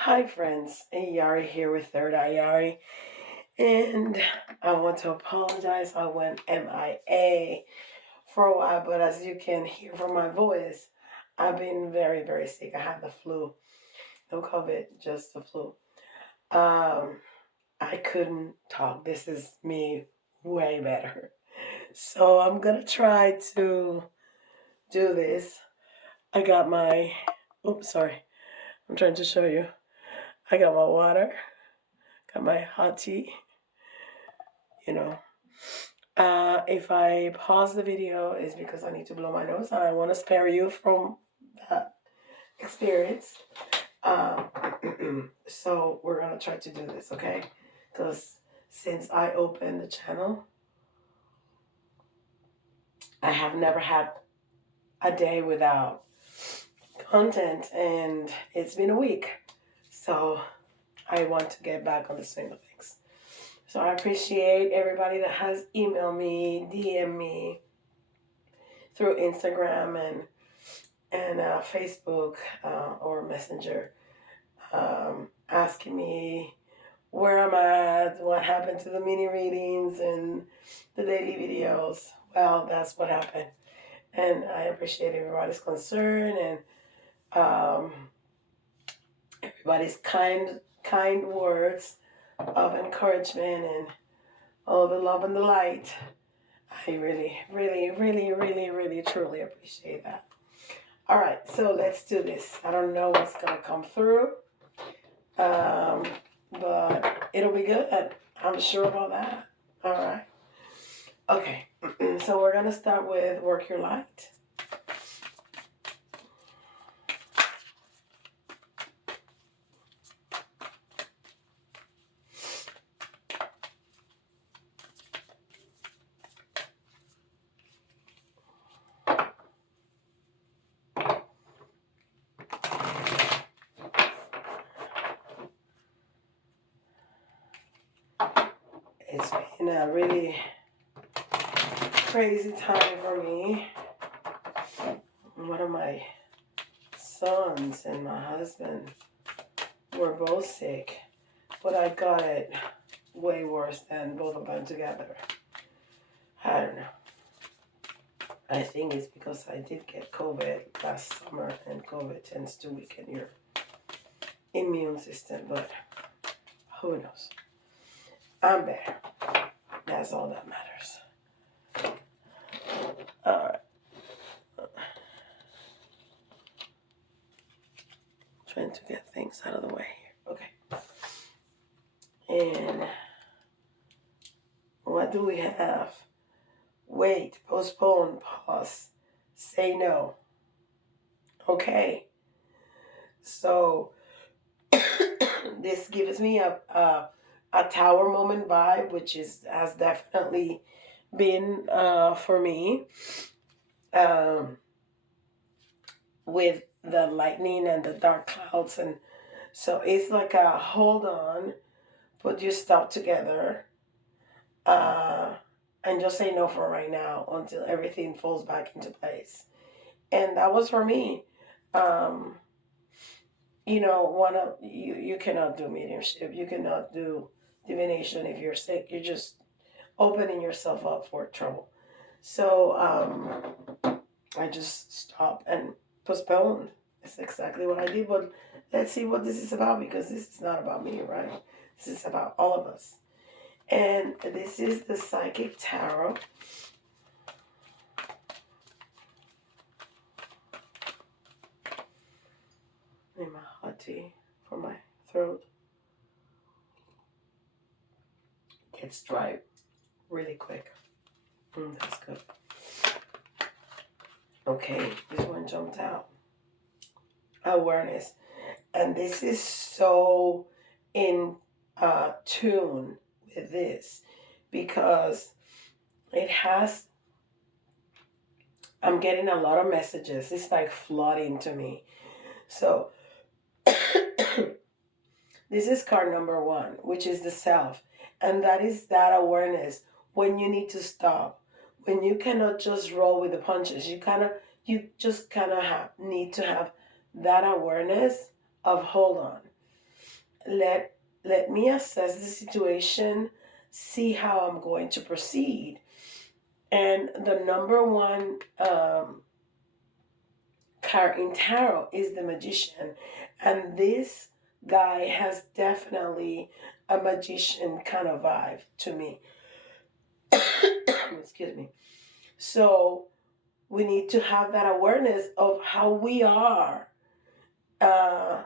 Hi friends, Yari here with Third Eye Yari, and I want to apologize. I went MIA for a while, but as you can hear from my voice, I've been very, very sick. I had the flu, no COVID, just the flu. Um, I couldn't talk. This is me way better. So I'm gonna try to do this. I got my, oops, sorry. I'm trying to show you. I got my water, got my hot tea, you know. If I pause the video, it's because I need to blow my nose and I want to spare you from that experience. So we're going to try to do this, okay? Because since I opened the channel, I have never had a day without content, and it's been a week. So I want to get back on the swing of things. So I appreciate everybody that has emailed me, DM me through Instagram and Facebook or Messenger, asking me where I'm at, what happened to the mini readings and the daily videos. Well, that's what happened, and I appreciate everybody's concern and um, everybody's kind words of encouragement and all the love and the light. I really, really, really, really, really, truly appreciate that. All right, so let's do this. I don't know what's going to come through, but it'll be good. I'm sure about that. All right. Okay, so we're going to start with Work Your Light. It's been a really crazy time for me. One of my sons and my husband were both sick, but I got it way worse than both of them together. I don't know. I think it's because I did get COVID last summer, and COVID tends to weaken your immune system, but who knows? I'm better. That's all that matters. All right. Trying to get things out of the way here. Okay. And what do we have? Wait, postpone, pause, say no. Okay. So this gives me a tower moment vibe, which has definitely been for me, with the lightning and the dark clouds, and so it's like a hold on, put your stuff together, uh, and just say no for right now until everything falls back into place. And that was for me. Um, one of you cannot do mediumship, you cannot do divination if you're sick. You're just opening yourself up for trouble. So I just stopped and postponed. That's exactly what I did. But let's see what this is about, because this is not about me, right? This is about all of us. And this is the Psychic Tarot. And my hot tea for my throat. Gets dry really quick. That's good. Okay, this one jumped out. Awareness. And this is so in tune with this, because I'm getting a lot of messages. It's like flooding to me. So this is card number 1, which is the self. And that is that awareness when you need to stop, when you cannot just roll with the punches. You just kind of need to have that awareness of hold on. let me assess the situation, see how I'm going to proceed. And the number one card in tarot is the magician, and this guy has definitely a magician kind of vibe to me. Excuse me. So we need to have that awareness of how we are, uh,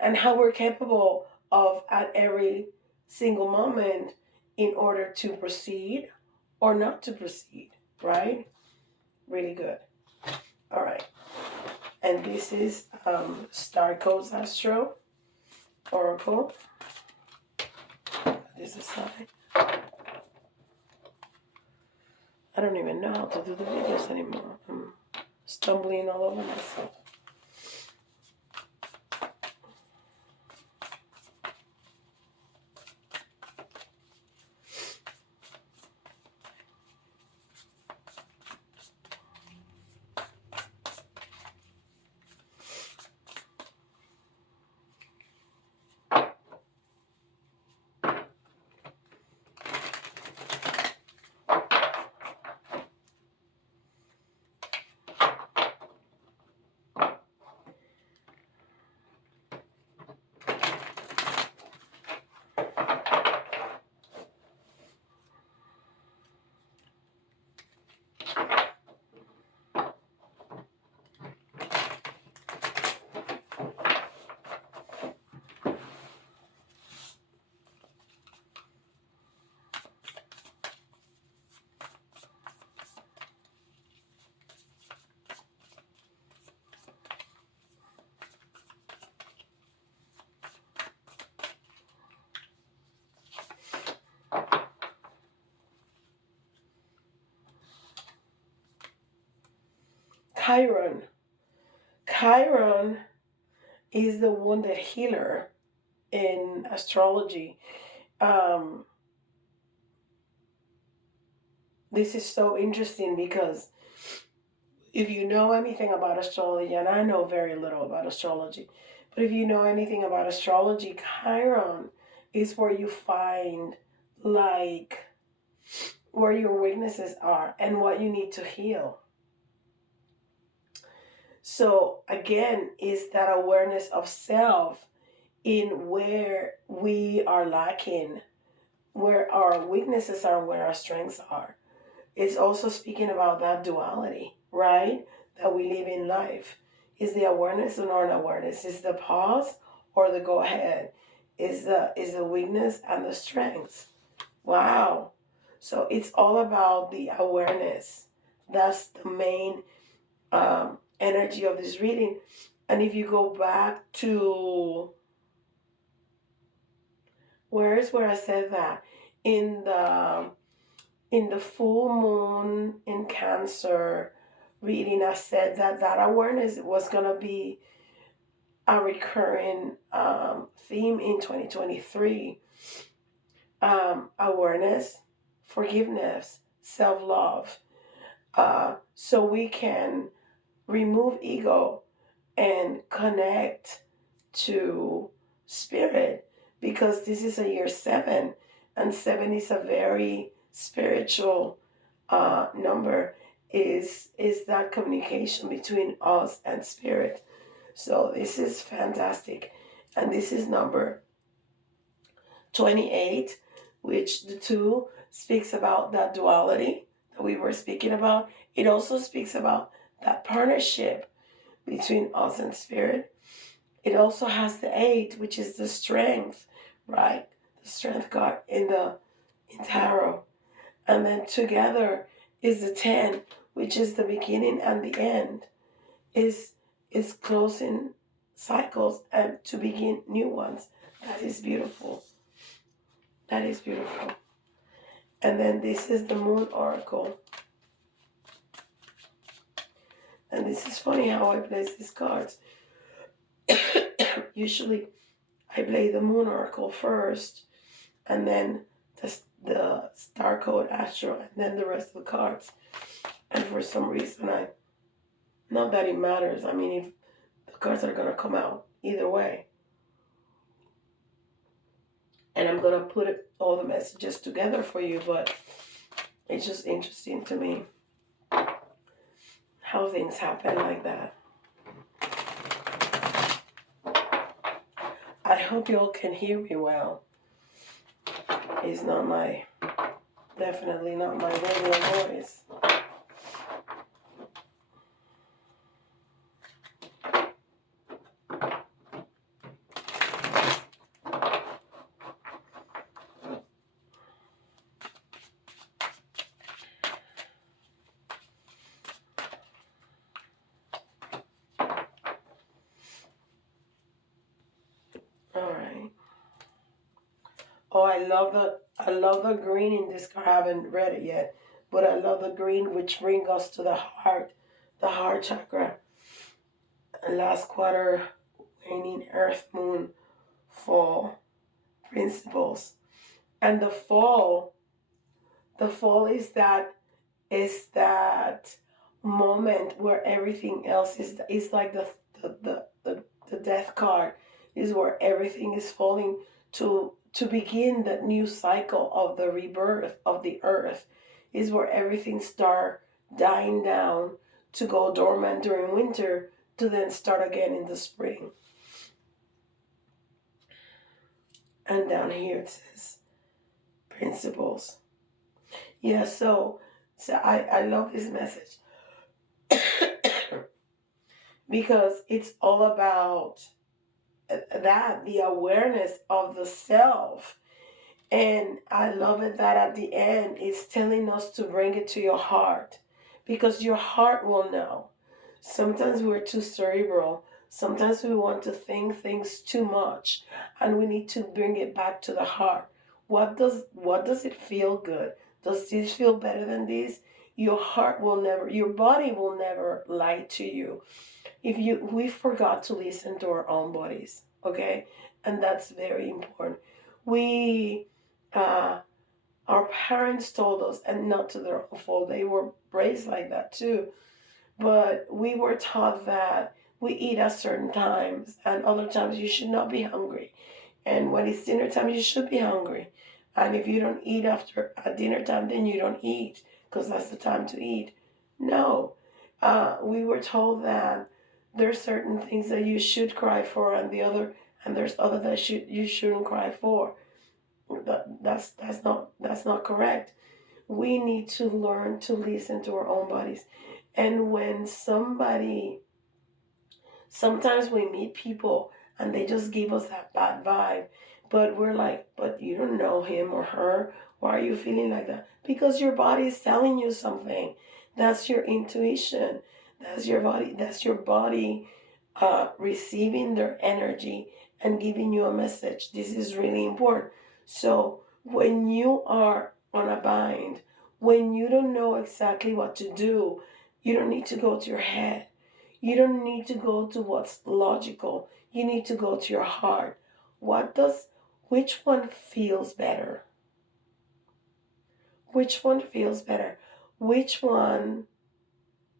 and how we're capable of at every single moment in order to proceed or not to proceed, right? Really good. All right. And this is Starcodes Astro Oracle. This is side. I don't even know how to do the videos anymore. I'm stumbling all over myself. Chiron. Chiron is the wounded healer in astrology. Um, this is so interesting because if you know anything about astrology, and I know very little about astrology, but if you know anything about astrology, Chiron is where you find like where your weaknesses are and what you need to heal. So again, is that awareness of self in where we are lacking, where our weaknesses are, where our strengths are. It's also speaking about that duality, right? That we live in life. Is the awareness or non-awareness? Is the pause or the go ahead? Is the weakness and the strengths? Wow. So it's all about the awareness. That's the main energy of this reading. And if you go back to where I said that in the full moon in Cancer reading, I said that awareness was gonna be a recurring theme in 2023. Awareness, forgiveness, self-love, so we can remove ego and connect to spirit, because this is a year 7, and 7 is a very spiritual number. Is that communication between us and spirit. So this is fantastic. And this is number 28, which the 2 speaks about that duality that we were speaking about. It also speaks about that partnership between us and spirit. It also has the 8, which is the strength, right? The strength card in tarot. And then together is the 10, which is the beginning and the end. Is closing cycles and to begin new ones. That is beautiful. That is beautiful. And then this is the Moon Oracle. And this is funny how I place these cards. Usually I play the Moon Oracle first, and then the Star Code Astro, and then the rest of the cards. And for some reason, not that it matters. I mean, if the cards are going to come out either way. going to put all the messages together for you, but it's just interesting to me how things happen like that. I hope you all can hear me well. It's not definitely not my regular voice. All right. Oh, I love the green in this card. I haven't read it yet, but I love the green, which brings us to the heart chakra. And last quarter, waning earth, moon, fall principles. And the fall is that moment where everything else is like the death card is where everything is falling to begin that new cycle of the rebirth of the earth, is where everything start dying down to go dormant during winter to then start again in the spring. And down here it says principles. Yeah, so I love this message because it's all about that, the awareness of the self. And I love it that at the end it's telling us to bring it to your heart, because your heart will know. Sometimes we're too cerebral. Sometimes we want to think things too much, and we need to bring it back to the heart. What does it feel good? Does this feel better than this? Your heart will never, your body will never lie to you. We forgot to listen to our own bodies, okay? And that's very important. We, our parents told us, and not to their own fault, they were raised like that too. But we were taught that we eat at certain times, and other times you should not be hungry. And when it's dinner time, you should be hungry. And if you don't eat after at dinner time, then you don't eat because that's the time to eat. No, we were told that there's certain things that you should cry for, and there's other that you shouldn't cry for. That's not correct. We need to learn to listen to our own bodies. And when sometimes we meet people and they just give us that bad vibe, but we're like, but you don't know him or her. Why are you feeling like that? Because your body is telling you something. That's your intuition. That's your body. That's your body receiving their energy and giving you a message. This is really important. So when you are on a bind, when you don't know exactly what to do, you don't need to go to your head. You don't need to go to what's logical. You need to go to your heart. Which one feels better? Which one feels better? Which one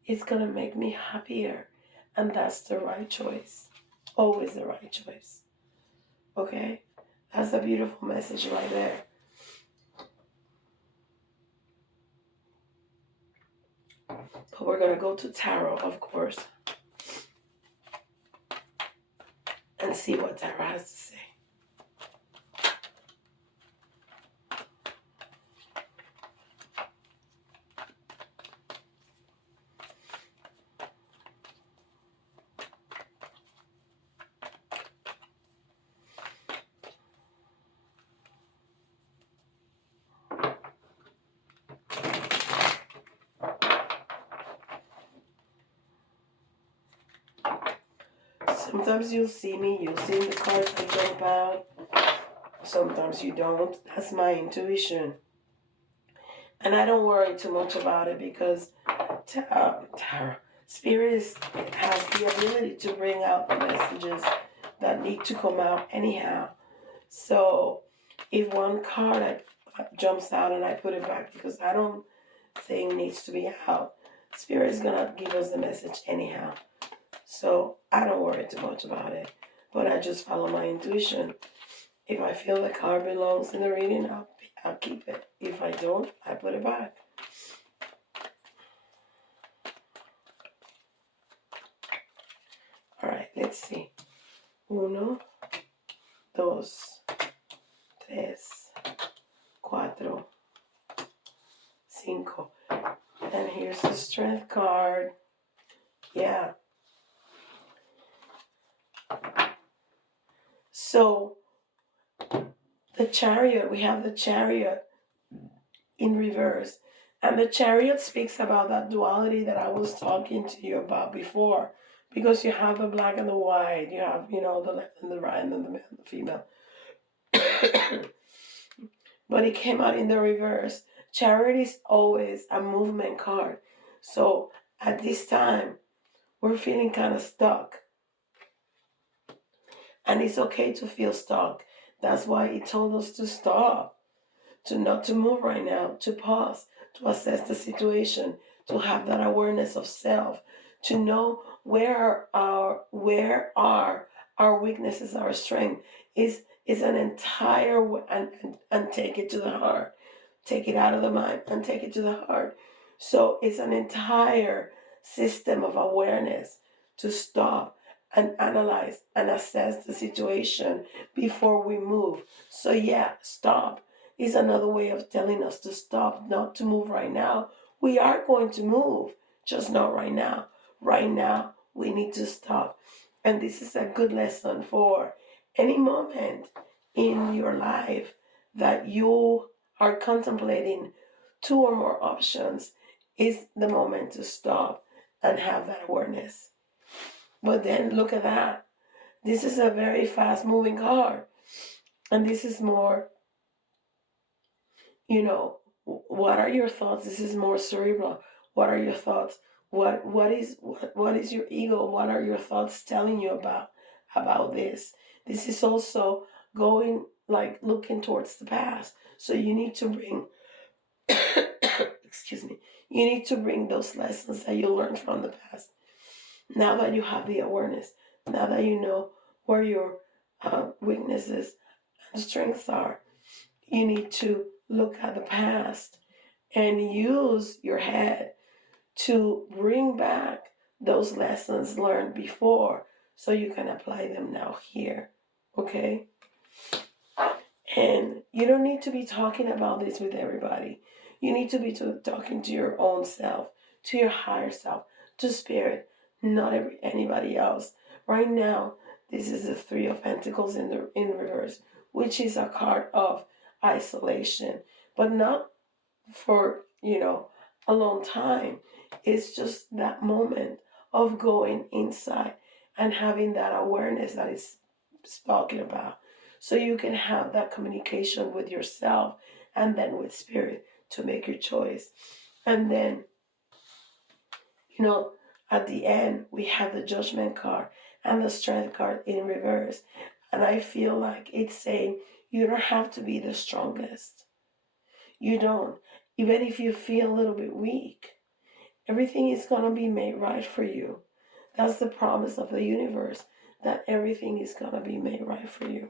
is going to make me happier? And that's the right choice. Always the right choice. Okay? That's a beautiful message right there. But we're going to go to tarot, of course, and see what tarot has to say. Sometimes you'll see me using the cards that jump out. Sometimes you don't. That's my intuition. And I don't worry too much about it because Spirit has the ability to bring out the messages that need to come out anyhow. So if one card jumps out and I put it back because I don't think needs to be out, Spirit is going to give us the message anyhow. So I don't worry too much about it, but I just follow my intuition. If I feel the card belongs in the reading, I'll keep it. If I don't, I put it back. All right, let's see. 1, 2, 3, 4, 5. And here's the Strength card. Yeah. So the Chariot, we have the Chariot in reverse. And the Chariot speaks about that duality that I was talking to you about before. Because you have the black and the white. You have, the left and the right and then the male and the female. But it came out in the reverse. Chariot is always a movement card. So at this time, we're feeling kind of stuck. And it's okay to feel stuck. That's why he told us to stop, to not to move right now, to pause, to assess the situation, to have that awareness of self, to know where are our weaknesses, our strength is an entire and take it to the heart. Take it out of the mind and take it to the heart. So it's an entire system of awareness to stop and analyze and assess the situation before we move. So yeah, stop is another way of telling us to stop, not to move right now. We are going to move, just not right now. Right now, we need to stop. And this is a good lesson for any moment in your life that you are contemplating 2 or more options. Is the moment to stop and have that awareness. But then look at that. This is a very fast moving card. And this is more, what are your thoughts? This is more cerebral. What are your thoughts? What is your ego? What are your thoughts telling you about this? This is also going like looking towards the past. So you need to bring excuse me. You need to bring those lessons that you learned from the past. Now that you have the awareness, now that you know where your weaknesses and strengths are, you need to look at the past and use your head to bring back those lessons learned before so you can apply them now here. Okay? And you don't need to be talking about this with everybody. You need to be talking to your own self, to your higher self, to spirit, not anybody else. Right now, this is the 3 of Pentacles in reverse, which is a card of isolation, but not for, a long time. It's just that moment of going inside and having that awareness that is talking about. So you can have that communication with yourself and then with spirit to make your choice. And then, at the end, we have the Judgment card and the Strength card in reverse. And I feel like it's saying you don't have to be the strongest. You don't. Even if you feel a little bit weak, everything is going to be made right for you. That's the promise of the universe, that everything is going to be made right for you.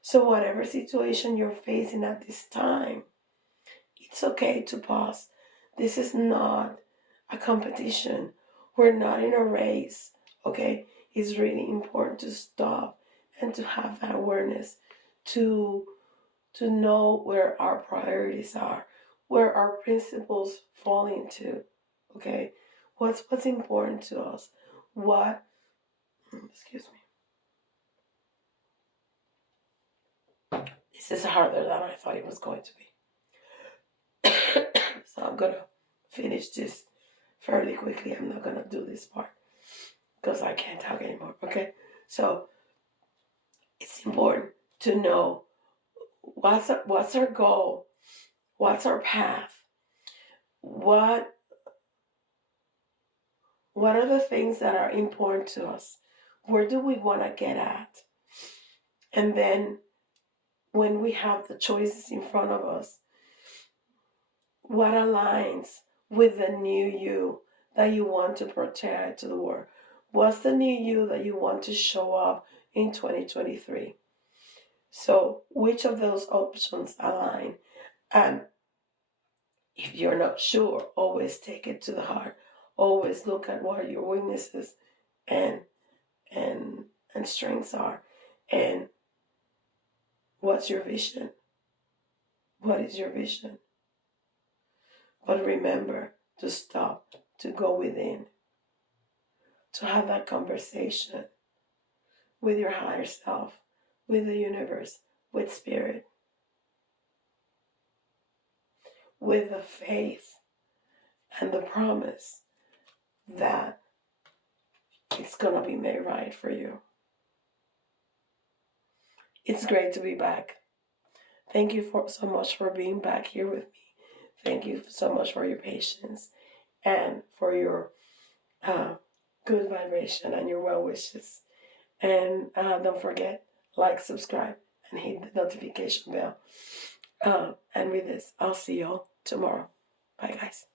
So whatever situation you're facing at this time, it's okay to pause. This is not a competition. We're not in a race, okay? It's really important to stop and to have that awareness, to know where our priorities are, where our principles fall into, okay? What's important to us? Excuse me. This is harder than I thought it was going to be. So I'm going to finish this fairly quickly. I'm not going to do this part because I can't talk anymore, okay? So it's important to know what's our goal, what's our path, what are the things that are important to us, where do we want to get at, and then when we have the choices in front of us, what aligns with the new you that you want to portray to the world? What's the new you that you want to show up in 2023. So which of those options align? And if you're not sure, always take it to the heart. Always look at what your weaknesses and and and strengths are, and what's your vision. What is your vision? But remember to stop, to go within, to have that conversation with your higher self, with the universe, with spirit, with the faith and the promise that it's going to be made right for you. It's great to be back. Thank you so much for being back here with me. Thank you so much for your patience and for your good vibration and your well wishes. And don't forget, like, subscribe, and hit the notification bell. And with this, I'll see y'all tomorrow. Bye, guys.